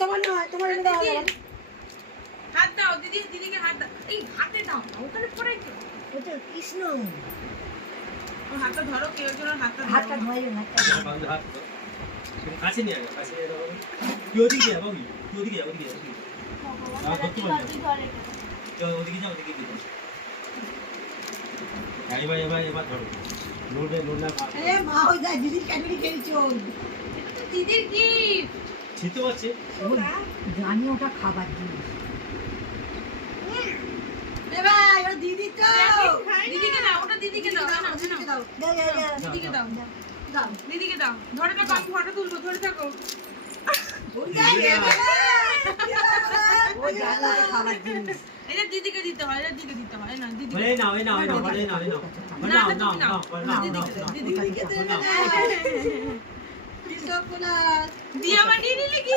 তোমার নয়, তোমার এনে দাও। হাত দাও দিদি, দিদিকে হাত দাও। এই হাতে দাও না, ওখানে পড়াই তো। ওটা কৃষ্ণ। ও হাতটা ধরো, কেউ একজন হাতটা হাতটা ধরো। ধরে না। বান্ধব হাত তো তুমি কাছে নিয়ে আয়, কাছে নিয়ে দাও। তুই ওদিকে যা বাবু, তুই ওদিকে যা, ওদিকে যা, ওদিকে যা, ওদিকে যা, ওদিকে দিতে এবার এবার এবার ধরো লোডে লোড না এ মা ওই যা দিদির ক্যাডবেরি খেলছো। তো দিদির গিফট। ছিতে পারছে জানি ওটা খাবার জিনিস। এ ভাই ওটা দিদি তো। দিদিকে দাও, ওটা দিদিকে দাও। না, না, দিদিকে না। দাও। দাও দাও দাও। দিদিকে দাও। দাও। দিদিকে দাও। ধরে থাকো, আমি ফটো তুলবো, ধরে থাকো। ওই যা ওই জানো খাবার জিনিস। এটা দিদিকে দিতে হয়, এটা দিদিকে দিতে হয়। না, দিদিকে। বলে নাও এই নাও এই নাও বলে নাও এই নাও না, নাও এটা নাও তুমি নাও। নাও দিদিকে দাও, দিদিকে দিদিকে দেবে না। কি সব না। দিয়া বানিয়ে নিলে কি